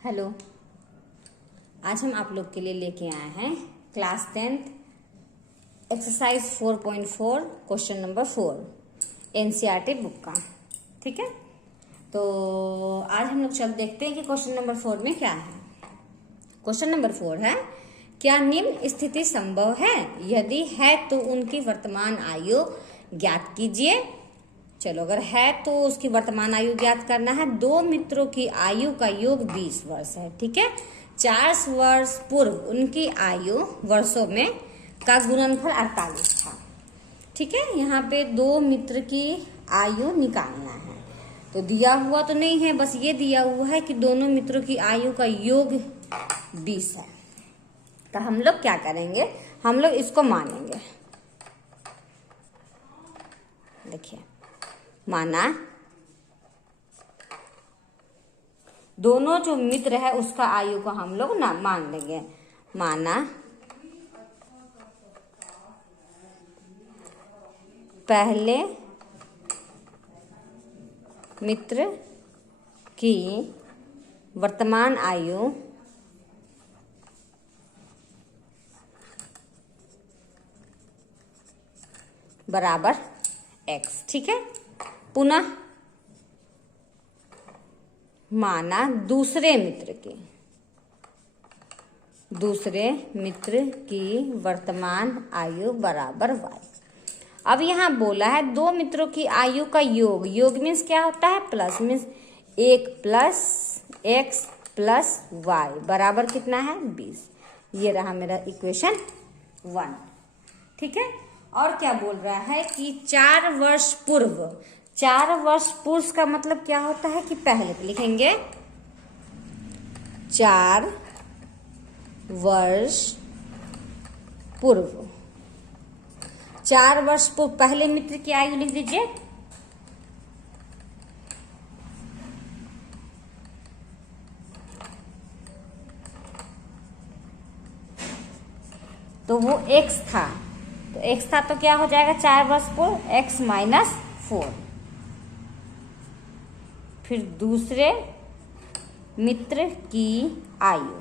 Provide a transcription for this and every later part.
Hello, आज हम आप लोग के लिए लेके आए हैं class 10th exercise 4.4 question number 4 NCERT book का। ठीक है, तो आज हम लोग चल देखते हैं कि क्वेश्चन नंबर 4 में क्या है। क्वेश्चन नंबर 4 है, क्या निम्न स्थिति संभव है? यदि है तो उनकी वर्तमान आयु ज्ञात कीजिए। चलो, अगर है तो उसकी वर्तमान आयु ज्ञात करना है। दो मित्रों की आयु का योग 20 वर्ष है। ठीक है, 4 वर्ष पूर्व उनकी आयु वर्षों में का गुणनफल 48 था। ठीक है, यहाँ पे दो मित्र की आयु निकालना है। तो दिया हुआ तो नहीं है, बस ये दिया हुआ है कि दोनों मित्रों की आयु का योग 20 है। तो हम लोग क्या करेंगे, हम लोग इसको मानेंगे। देखिए, माना दोनों जो मित्र है उसका आयु को हम लोग ना मान लेंगे। माना पहले मित्र की वर्तमान आयु बराबर x। ठीक है, पुनः माना दूसरे मित्र की वर्तमान आयु बराबर y। अब यहाँ बोला है दो मित्रों की आयु का योग। योग मीन्स क्या होता है? Plus means 1 plus x plus y बराबर कितना है? 20। ये रहा मेरा इक्वेशन 1। ठीक है, और क्या बोल रहा है कि 4 वर्ष पूर्व। 4 वर्ष पूर्व का मतलब क्या होता है कि पहले पे लिखेंगे 4 वर्ष पूर्व। 4 वर्ष पूर्व पहले मित्र की आयु लिख दीजिए। तो वो x था, तो x था तो क्या हो जाएगा? 4 वर्ष पूर्व x माइनस 4। फिर दूसरे मित्र की आयु।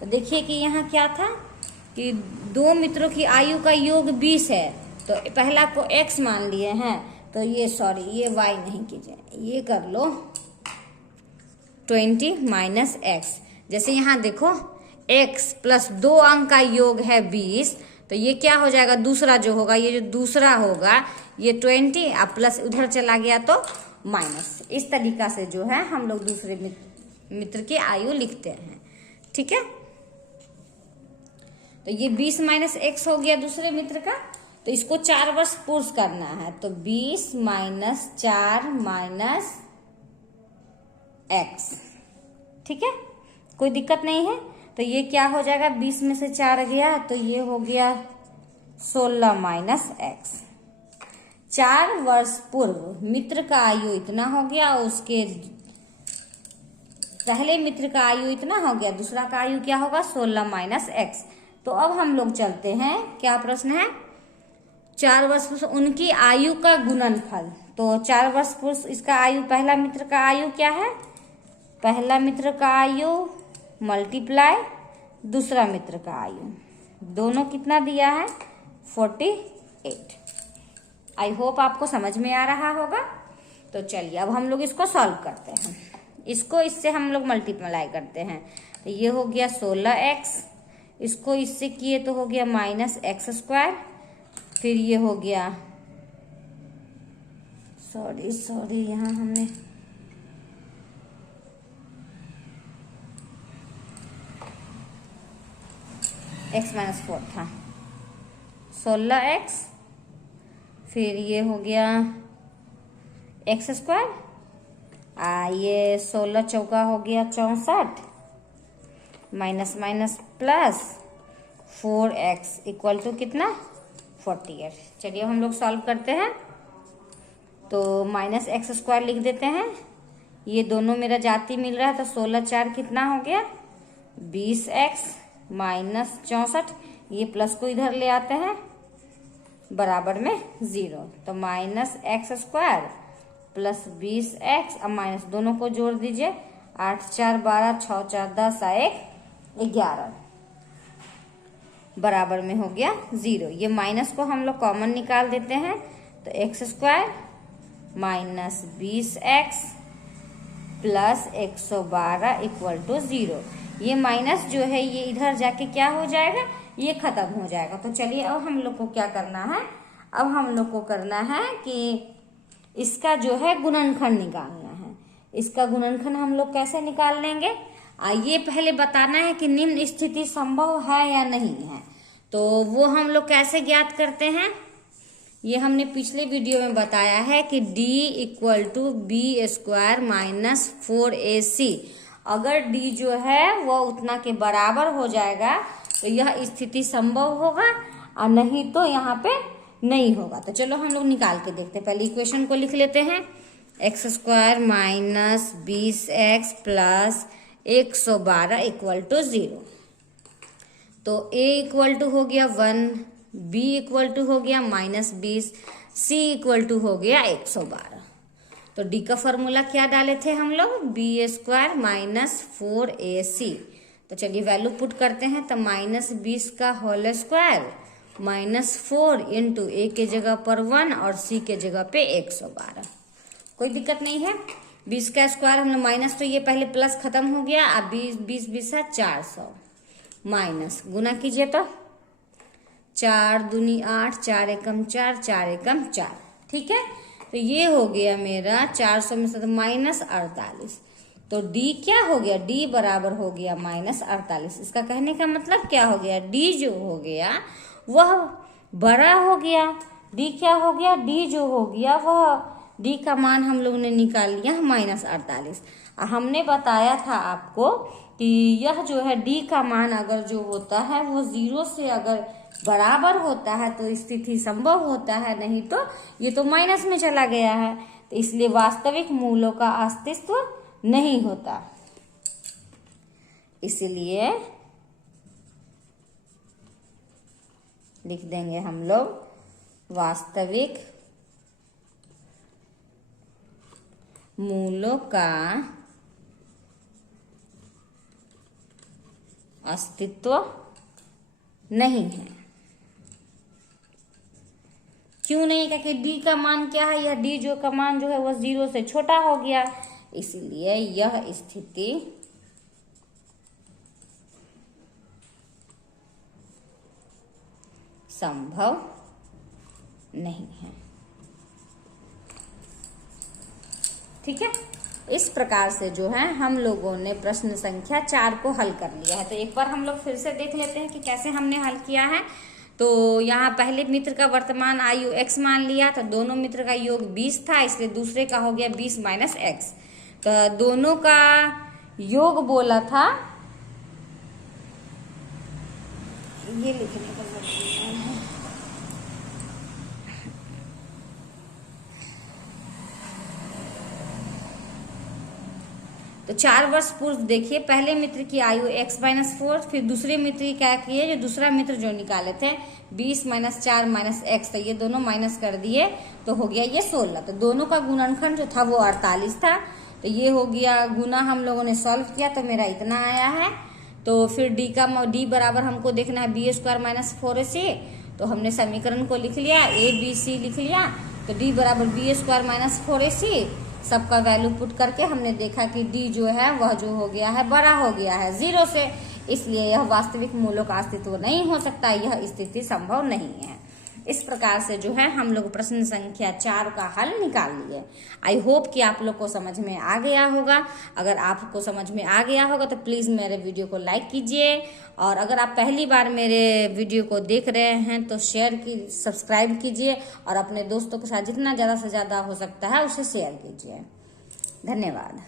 तो देखिए कि यहाँ क्या था कि दो मित्रों की आयु का योग 20 है, तो पहला को x मान लिए हैं, तो ये ये y नहीं कीजिए, ये कर लो 20 माइनस x। जैसे यहाँ देखो x प्लस 2 अंक का योग है 20, तो ये क्या हो जाएगा? दूसरा जो होगा, ये जो दूसरा होगा ये 20 अब प्लस उधर चला गया तो माइनस। इस तरीका से जो है हम लोग दूसरे मित्र की आयु लिखते हैं। ठीक है, तो ये 20 माइनस x हो गया दूसरे मित्र का। तो इसको 4 वर्ष पूर्व करना है, तो 20 माइनस 4 माइनस x। ठीक है, कोई दिक्कत नहीं है। तो ये क्या हो जाएगा? 20 में से 4 गया तो ये हो गया 16 माइनस x। 4 वर्ष पूर्व मित्र का आयु इतना हो गया, उसके पहले मित्र का आयु इतना हो गया, दूसरा का आयु क्या होगा? 16 माइनस x। तो अब हम लोग चलते हैं, क्या प्रश्न है? 4 वर्ष पूर्व उनकी आयु का गुणनफल। तो 4 वर्ष पूर्व इसका आयु, पहला मित्र का आयु क्या है? पहला मित्र का आयु मल्टीप्लाई दूसरा मित्र का आयु, दोनों कितना दिया है? 48। आई होप आपको समझ में आ रहा होगा। तो चलिए अब हम लोग इसको सॉल्व करते हैं। इसको इससे हम लोग मल्टीप्लाई करते हैं, तो ये हो गया 16x, इसको इससे किए तो हो गया माइनस x²। फिर ये हो गया सॉरी यहाँ हमने x माइनस 4 था, 16x, फिर ये हो गया x²। ये 16 चौका हो गया 64 minus minus plus 4x equal to कितना? 48। चलिए हम लोग सॉल्व करते हैं। तो माइनस x² लिख देते हैं। ये दोनों मेरा जाति मिल रहा है, तो 16 4 कितना हो गया? 20x minus 64। ये प्लस को इधर ले आते हैं, बराबर में 0। तो माइनस x² प्लस 20x, अब माइनस दोनों को जोड़ दीजिए, 8 4 12, 6 4 10, 1 11 बराबर में हो गया 0। ये माइनस को हम लोग कॉमन निकाल देते हैं, तो x square minus 20x plus 112 equal to 0। ये माइनस जो है ये इधर जाके क्या हो जाएगा, ये खत्म हो जाएगा। तो चलिए अब हम लोग को क्या करना है, अब हम लोग को करना है कि इसका जो है गुणनखंड निकालना है। इसका गुणनखंड हम लोग कैसे निकाल लेंगे, ये पहले बताना है कि निम्न स्थिति संभव है या नहीं है। तो वो हम लोग कैसे ज्ञात करते हैं, ये हमने पिछले वीडियो में बताया है कि d equal to b square minus 4ac। अगर d जो है वो उतना के बराबर हो जाएगा तो यह स्थिति संभव होगा, और नहीं तो यहाँ पे नहीं होगा। तो चलो हम लोग निकाल के देखते हैं। पहले इक्वेशन को लिख लेते हैं, x square minus 20x plus 112 equal to 0। तो a इक्वल टू हो गया 1, b इक्वल टू हो गया माइनस 20, c इक्वल टू हो गया 112। तो d का फॉर्मूला क्या डाले थे हम लोग, बी स्क्वायर माइनस 4ac। तो चलिए वैल्यू पुट करते हैं, तो माइनस 20 का whole square minus 4 into a के जगह पर 1 और c के जगह पे 112। कोई दिक्कत नहीं है। 20 का स्क्वायर हमने माइनस, तो ये पहले प्लस खत्म हो गया, अब 20 20 है 400, माइनस गुना कीजिए तो 4 दूनी 8, 4 एकम 4, 4 एकम 4। ठीक है, तो ये हो गया मेरा 400 में से माइनस 48। तो d क्या हो गया, d बराबर हो गया माइनस 48। इसका कहने का मतलब क्या हो गया, d जो हो गया वह बड़ा हो गया। d क्या हो गया, d जो हो गया वह, d का मान हम लोग ने निकाल लिया माइनस 48। हमने बताया था आपको कि यह जो है d का मान अगर जो होता है वो 0 से अगर बराबर होता है तो स्थिति संभव होता है, नहीं तो ये तो माइनस में चला गया है, तो इसलिए वास्तविक मूलों का अस्तित्व नहीं होता। इसलिए लिख देंगे हम लोग वास्तविक मूलों का अस्तित्व नहीं है। क्यों नहीं, क्योंकि d का मान क्या है, यह d जो का मान जो है वह 0 से छोटा हो गया, इसलिए यह स्थिति संभव नहीं है। ठीक है, इस प्रकार से जो है हम लोगों ने प्रश्न संख्या 4 को हल कर लिया है। तो एक बार हम लोग फिर से देख लेते हैं कि कैसे हमने हल किया है। तो यहाँ पहले मित्र का वर्तमान आयु x मान लिया, तो दोनों मित्र का योग 20 था, इसलिए दूसरे का हो गया 20 माइनस x। तो दोनों का योग बोला था, ये लिखने का तो 4 वर्ष पूर्व देखिए, पहले मित्र की आयु x माइनस 4, फिर दूसरे मित्र की क्या किए, जो दूसरा मित्र जो निकाले थे 20 माइनस 4 माइनस x, तो ये दोनों माइनस कर दिए तो हो गया ये 16। तो दोनों का गुणनखंड जो था वो 48 था, तो ये हो गया गुना, हम लोगों ने सॉल्व किया तो मेरा इतना आया है। तो फिर d बराबर हमको देखना है बी स्क्वायर माइनस 4ac, तो हमने समीकरण को लिख लिया, a b c लिख लिया, तो d बराबर बी स्क्वायर माइनस 4ac। सबका वैल्यू पुट करके हमने देखा कि d जो है वह जो हो गया है बड़ा हो गया है 0 से, इसलिए यह वास्तविक मूलों का अस्तित्व नहीं हो सकता, यह स्थिति संभव नहीं है। इस प्रकार से जो है हम लोग प्रश्न संख्या 4 का हल निकाल लिए। आई होप कि आप लोग को समझ में आ गया होगा। अगर आपको समझ में आ गया होगा तो प्लीज़ मेरे वीडियो को लाइक कीजिए, और अगर आप पहली बार मेरे वीडियो को देख रहे हैं तो सब्सक्राइब कीजिए, और अपने दोस्तों के साथ जितना ज़्यादा से ज़्यादा हो सकता है उसे शेयर कीजिए। धन्यवाद।